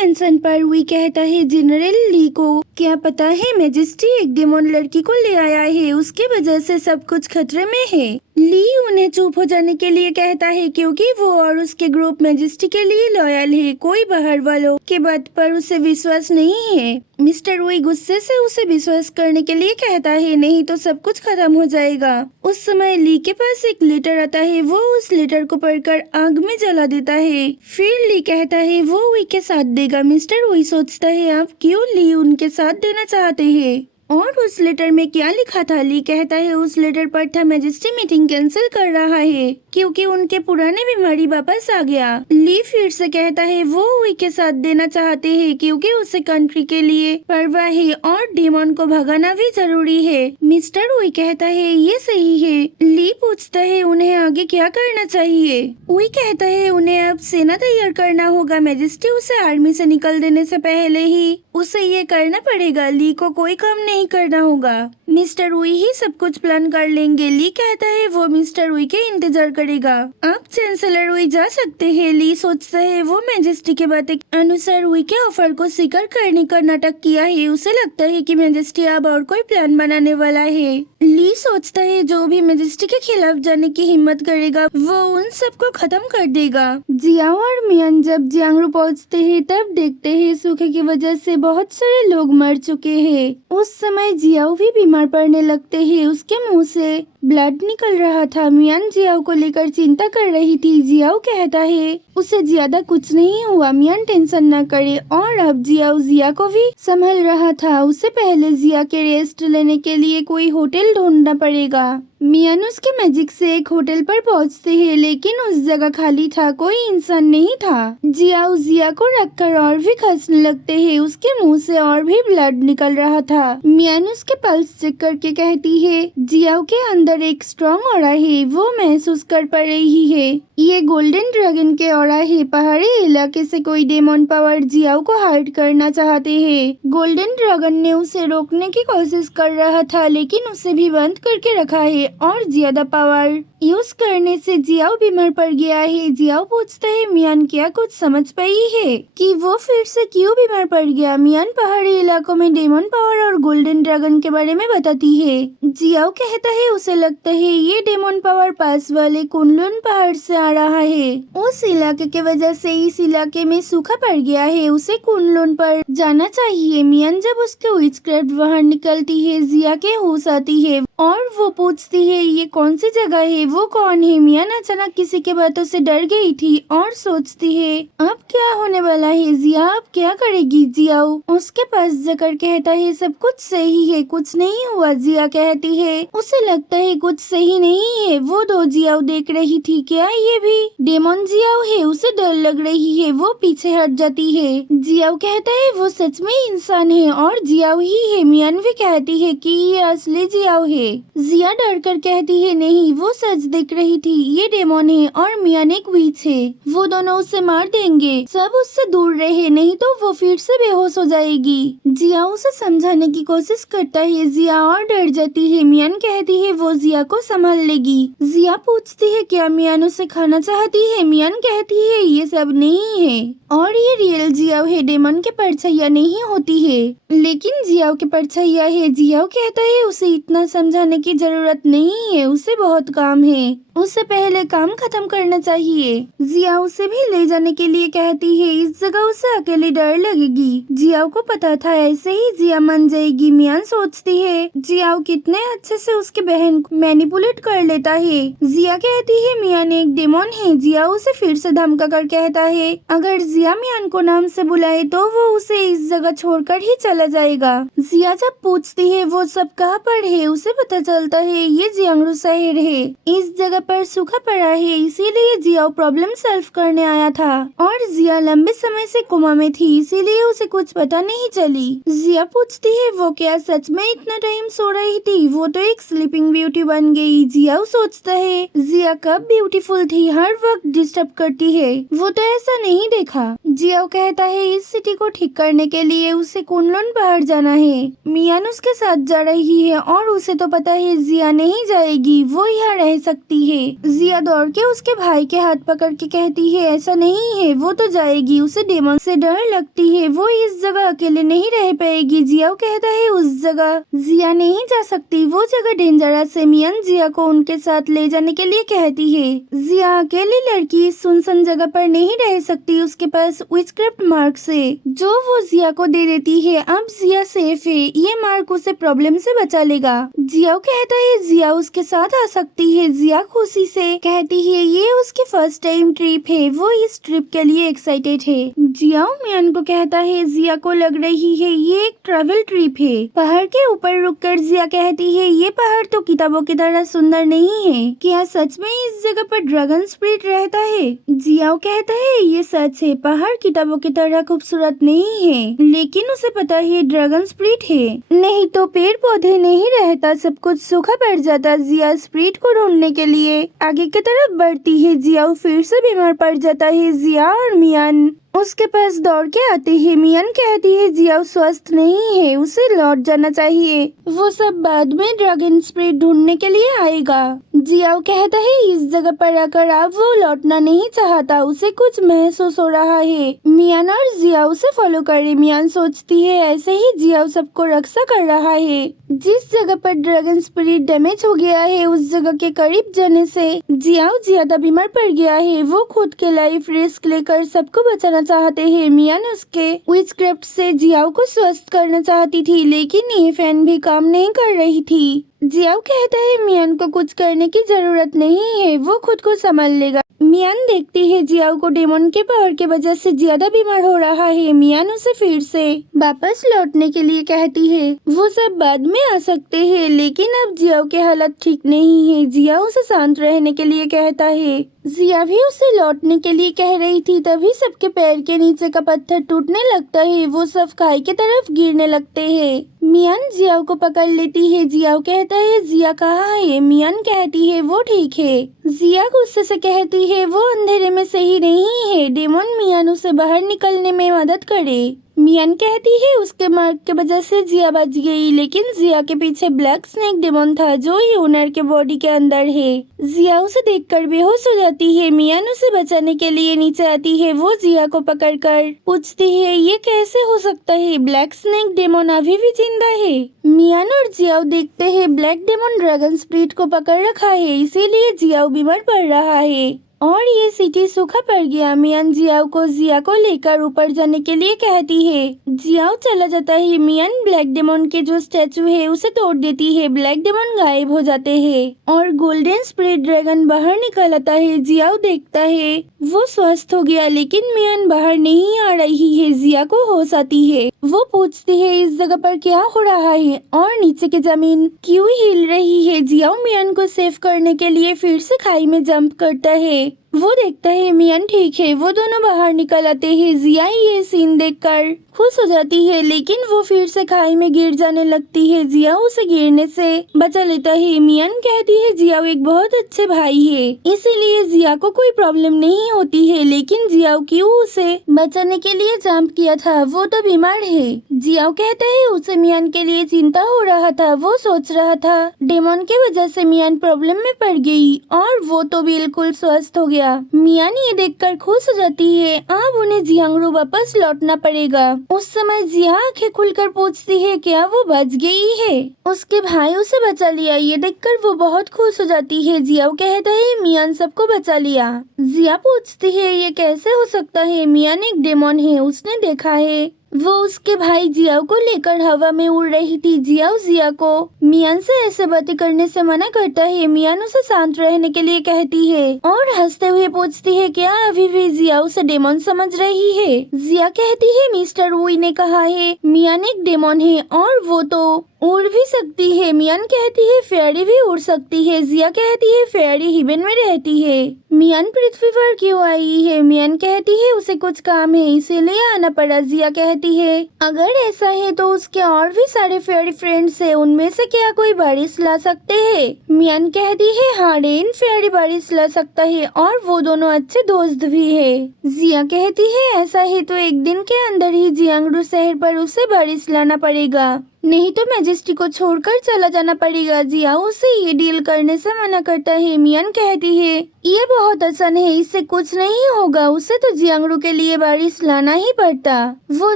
Mention पर we कहता है जनरल ली को क्या पता है मैजेस्टी एक डेमन लड़की को ले आया है, उसकी वजह से सब कुछ खतरे में है। ली उन्हें चुप हो जाने के लिए कहता है क्योंकि वो और उसके ग्रुप मैजेस्टी के लिए लॉयल है, कोई बाहर वालों के बात पर उसे विश्वास नहीं है। मिस्टर वी गुस्से से उसे विश्वास करने के लिए कहता है नहीं तो सब कुछ खत्म हो जाएगा। उस समय ली के पास एक लेटर आता है, वो उस लेटर को पढ़कर आग में जला देता है। फिर ली कहता है वो वी के साथ देगा। मिस्टर वी सोचता है आप क्यों ली उनके साथ देना चाहते हैं और उस लेटर में क्या लिखा था। ली कहता है उस लेटर पर था मैजेस्टी मीटिंग कैंसिल कर रहा है क्योंकि उनके पुराने बीमारी वापस आ गया। ली फिर से कहता है वो वी के साथ देना चाहते हैं क्योंकि उसे कंट्री के लिए परवाह है और डेमन को भगाना भी जरूरी है। मिस्टर वी कहता है ये सही है। ली पूछता है उन्हें आगे क्या करना चाहिए। वी कहता है उन्हें अब सेना तैयार करना होगा। मैजेस्टी उसे आर्मी से निकल देने से पहले ही उसे ये करना पड़ेगा। ली को कोई काम नहीं करना होगा। मिस्टर वी ही सब कुछ प्लान कर लेंगे। ली कहता है वो मिस्टर वी के इंतजार करेगा। आप चांसलर वी जा सकते हैं। ली सोचता है वो मैजेस्टी के बातें अनुसार वी के ऑफर को स्वीकार करने का नाटक किया है। उसे लगता है कि मैजेस्टी अब और कोई प्लान बनाने वाला है। ली सोचता है जो भी मैजेस्टी के खिलाफ जाने की हिम्मत करेगा वो उन सबको खत्म कर देगा। जियाओ और मियान जब जियांगरू पहुँचते हैं तब देखते हैं सूखे की वजह से बहुत सारे लोग मर चुके हैं। उस समय जियाओ भी बीमार पड़ने लगते हैं, उसके मुंह से ब्लड निकल रहा था। मियान जियाओ को लेकर चिंता कर रही थी। जियाओ कहता है उसे ज्यादा कुछ नहीं हुआ, मियान टेंशन न करे। और अब जियाओ जिया को भी संभल रहा था। उसे पहले जिया के रेस्ट लेने के लिए कोई होटल ढूंढना पड़ेगा। मियान उसके मैजिक से एक होटल पर पहुंचते हैं लेकिन उस जगह खाली था, कोई इंसान नहीं था। जियाओ जिया को रखकर और भी खसने लगते हैं, उसके मुंह से और भी ब्लड निकल रहा था। मियान उसके पल्स चेक करके कहती है जियाओ के अंदर एक स्ट्रॉन्ग ऑरा है, वो महसूस कर पा रही है। ये गोल्डन ड्रैगन के ऑरा है। पहाड़ी इलाके से कोई डेमन पावर जियाओ को हार्ट करना चाहते हैं। गोल्डन ड्रैगन ने उसे रोकने की कोशिश कर रहा था लेकिन उसे भी बंद करके रखा है और ज्यादा पावर यूज करने से जियाओ बीमार पड़ गया है। जियाओ पूछता है मियान क्या कुछ समझ पाई है कि वो फिर से क्यों बीमार पड़ गया। मियान पहाड़ी इलाकों में डेमन पावर और गोल्डन ड्रैगन के बारे में बताती है। जियाओ कहता है उसे लगता है ये डेमन पावर पास वाले कुनलुन पहाड़ से आ रहा है। उस इलाके के वजह से इस इलाके में सूखा पड़ गया है, उसे कुनलुन पर जाना चाहिए। मियान जब उसके विचक्राफ्ट बाहर निकलती है जिया के होश आती है और वो पूछती है ये कौन सी जगह है, वो कौन है। मियान अचानक किसी के बातों से डर गई थी और सोचती है अब क्या होने वाला है। जिया अब क्या करेगी। जियाओ उसके पास जाकर कहता है सब कुछ सही है, कुछ नहीं हुआ। जिया कहती है उसे लगता है कुछ सही नहीं है। वो दो जियाओ देख रही थी, क्या ये भी डेमन जियाओ है। उसे डर लग रही है, वो पीछे हट जाती है। जियाओ कहता है वो सच में इंसान है और जियाओ ही है। मियान भी कहती है कि ये असली जियाओ है। जिया डर कर कहती है नहीं वो सच दिख रही थी, ये डेमन है और मियान एक विच है। वो दोनों उसे मार देंगे, सब उससे दूर रहे नहीं तो वो फिर से बेहोश हो जाएगी। जिया उसे समझाने की कोशिश करता है, जिया और डर जाती है। मियान कहती है वो जिया को संभाल लेगी। जिया पूछती है क्या मियान उसे खाना चाहती है। मियान कहती है ये सब नहीं है और ये रियल जियाओ है, डेमन के परछाइयाँ नहीं होती है लेकिन जियाओ के परछाइयाँ है। जियाओ कहता है उसे इतना समझाने की जरूरत नहीं है, उसे बहुत काम है, उसे पहले काम खत्म करना चाहिए। जिया उसे भी ले जाने के लिए कहती है, इस जगह उसे अकेले डर लगेगी। जियाओ को पता था ऐसे ही जिया मान जाएगी। मियान सोचती है जियाओ कितने अच्छे से उसके बहन को मैनिपुलेट कर लेता है। जिया कहती है मियान एक डेमन है। जिया उसे फिर से धमका कर कहता है अगर जिया मियान को नाम से बुलाए तो वो उसे इस जगह छोड़कर ही चला जाएगा। जिया जब पूछती है वो सब कहाँ पर है, उसे पता चलता है ये जियांगरू शहर है। इस जगह पर सूखा पड़ा है इसीलिए जिया प्रॉब्लम सॉल्व करने आया था और जिया लंबे समय से कोमा में थी इसीलिए उसे कुछ पता नहीं चली। जिया पूछती है वो क्या सच में इतना टाइम सो रही थी। वो तो एक स्लीपिंग ब्यूटी ब्यूटी बन गई। जियाओ सोचता है जिया कब ब्यूटीफुल थी, हर वक्त डिस्टर्ब करती है, वो तो ऐसा नहीं देखा। जियाओ कहता है इस सिटी को ठीक करने के लिए उसे कुनलुन बाहर जाना है। मियान उसके साथ जा रही है और उसे तो पता है जिया नहीं जाएगी, वो यहाँ रह सकती है। जिया दौड़ के उसके भाई के हाथ पकड़ के कहती है ऐसा नहीं है, वो तो जाएगी, उसे डेमन से डर लगती है, वो इस जगह अकेले नहीं रह पाएगी। जियाओ कहता है उस जगह जिया नहीं जा सकती, वो जगह डेंजरस है। मियान जिया को उनके साथ ले जाने के लिए कहती है। जिया अकेली लड़की इस सुनसान जगह पर नहीं रह सकती, उसके पास विचक्राफ्ट मार्क है जो वो जिया को दे देती है। अब जिया सेफ है, ये मार्क उसे प्रॉब्लम से बचा लेगा। जिया कहता है जिया उसके साथ आ सकती है। जिया खुशी से कहती है ये उसकी फर्स्ट टाइम ट्रिप है, वो इस ट्रिप के लिए एक्साइटेड है। जिया मियान को कहता है जिया को लग रही है ये एक ट्रैवल ट्रिप है। पहाड़ के ऊपर रुककर जिया कहती है ये पहाड़ तो किताबों की तरह सुंदर नहीं है, क्या सच में इस जगह पर ड्रैगन स्पिरिट रहता है? जिया कहता है ये सच है, पहाड़ किताबों की तरह खूबसूरत नहीं है, लेकिन उसे पता है ड्रैगन स्पिरिट है, नहीं तो पेड़ पौधे नहीं रहता, सब कुछ सूखा पड़ जाता। जिया स्पिरिट को ढूंढने के लिए आगे की तरफ बढ़ती है। जिया फिर से बीमार पड़ जाता है। जिया और मियान उसके पास दौड़ के आते हैं। मियान कहती है जिया स्वस्थ नहीं है, उसे लौट जाना चाहिए, वो सब बाद में ड्रैगन स्पिरिट ढूंढने के लिए आएगा। जिया कहता है इस जगह पर आकर अब वो लौटना नहीं चाहता, उसे कुछ महसूस हो रहा है। मियान और जिया उसे फॉलो करे। मियान सोचती है ऐसे ही जिया सबको रक्षा कर रहा है। जिस जगह पर ड्रैगन स्पिरिट डैमेज हो गया है उस जगह के करीब जाने से जिया ज्यादा बीमार पड़ गया है। वो खुद के लाइफ रिस्क लेकर सबको बचाना चाहते हैं। मियान उसके विचक्राफ्ट से जियाओ को स्वस्थ करना चाहती थी, लेकिन ये फैन भी काम नहीं कर रही थी। जियाओ कहता है मियान को कुछ करने की जरूरत नहीं है, वो खुद को संभाल लेगा। मियान देखती है जियाओ को डेमन के पावर के वजह से ज्यादा बीमार हो रहा है। मियान उसे फिर से वापस लौटने के लिए कहती है, वो सब बाद में आ सकते हैं, लेकिन अब जियाओ के हालत ठीक नहीं है। जिया उसे शांत रहने के लिए कहता है। जिया भी उसे लौटने के लिए कह रही थी, तभी सबके पैर के नीचे का पत्थर टूटने लगता है, वो सब खाई की तरफ गिरने लगते हैं। मियान जियाओ को पकड़ लेती है। जियाओ कहता है जिया कहाँ है? मियान कहती है वो ठीक है। जिया गुस्से से कहती है वो अंधेरे में सही नहीं है, डेमन मियान उसे बाहर निकलने में मदद करे। मियान कहती है उसके मार्क के वजह से जिया बच गई, लेकिन जिया के पीछे ब्लैक स्नेक डेमन था जो ओनर के बॉडी के अंदर है। जिया उसे देखकर बेहोश हो जाती है। मियान उसे बचाने के लिए नीचे आती है। वो जिया को पकड़कर पूछती है ये कैसे हो सकता है, ब्लैक स्नेक डेमन अभी भी जिंदा है? मियान और जिया देखते हैं ब्लैक डेमन ड्रैगन स्पिरिट को पकड़ रखा है, इसीलिए जिया बीमार पड़ रहा है और ये सिटी सूखा पड़ गया। मियान जिया को लेकर ऊपर जाने के लिए कहती है। जिया चला जाता है। मियान ब्लैक डेमन के जो स्टैचू है उसे तोड़ देती है। ब्लैक डेमन गायब हो जाते हैं और गोल्डन स्पिरिट ड्रैगन बाहर निकल आता है। जिया देखता है वो स्वस्थ हो गया, लेकिन मियान बाहर नहीं आ रही है। जिया को होश आती है। वो पूछती है इस जगह पर क्या हो रहा है और नीचे की जमीन क्यों हिल रही है। जिया मियान को सेव करने के लिए फिर से खाई में जंप करता है। वो देखता है मियान ठीक है। वो दोनों बाहर निकल आते हैं। जिया ये सीन देखकर खुश हो जाती है, लेकिन वो फिर से खाई में गिर जाने लगती है। जिया उसे गिरने से बचा लेता है। मियान कहती है जिया एक बहुत अच्छे भाई है, इसीलिए जिया को कोई प्रॉब्लम नहीं होती है, लेकिन जिया क्यों उसे बचाने के लिए जंप किया था, वो तो बीमार है। जिया कहता है उसे मियान के लिए चिंता हो रहा था। वो सोच रहा था डेमन के वजह से मियान प्रॉब्लम में पड़ गई और वो तो बिल्कुल स्वस्थ हो गया। मियान ये देखकर खुश हो जाती है। अब उन्हें जियांगरू वापस लौटना पड़ेगा। उस समय जिया आंखें खुलकर पूछती है क्या वो बच गई है? उसके भाई उसे बचा लिया। ये देखकर वो बहुत खुश हो जाती है। जिया कहता है मियान सबको बचा लिया। जिया पूछती है ये कैसे हो सकता है? मियान एक डेमन है, उसने देखा है वो उसके भाई जिया को लेकर हवा में उड़ रही थी। जिया को मियान से ऐसे बातें करने से मना करता है। मियान उसे शांत रहने के लिए कहती है और हंसते हुए पूछती है क्या अभी भी जिया उसे डेमन समझ रही है? जिया कहती है मिस्टर वुई ने कहा है मियान एक डेमन है और वो तो उड़ भी सकती है। मियान कहती है फेयरी भी उड़ सकती है। जिया कहती है फेयरी हिबन में रहती है। मियान पृथ्वी पर क्यों आई है? मियान कहती है उसे कुछ काम है इसीलिए आना पड़ा। जिया कहती है अगर ऐसा है तो उसके और भी सारे फेयरी फ्रेंड्स है, उनमें से क्या कोई बारिश ला सकते हैं? मियान कहती है हाँ रेन फेयरी बारिश ला सकता है और वो दोनों अच्छे दोस्त भी है। जिया कहती है ऐसा है तो एक दिन के अंदर ही जियांगरू शहर पर उसे बारिश लाना पड़ेगा, नहीं तो मैजेस्टी को छोड़कर चला जाना पड़ेगा। जिया उसे ये डील करने से मना करता है। मियान कहती है ये बहुत आसान है, इससे कुछ नहीं होगा, उसे तो जियांगरू के लिए बारिश लाना ही पड़ता। वो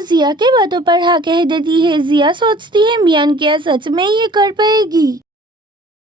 जिया के बातों पर हाँ कह देती है। जिया सोचती है मियान क्या सच में ये कर पाएगी?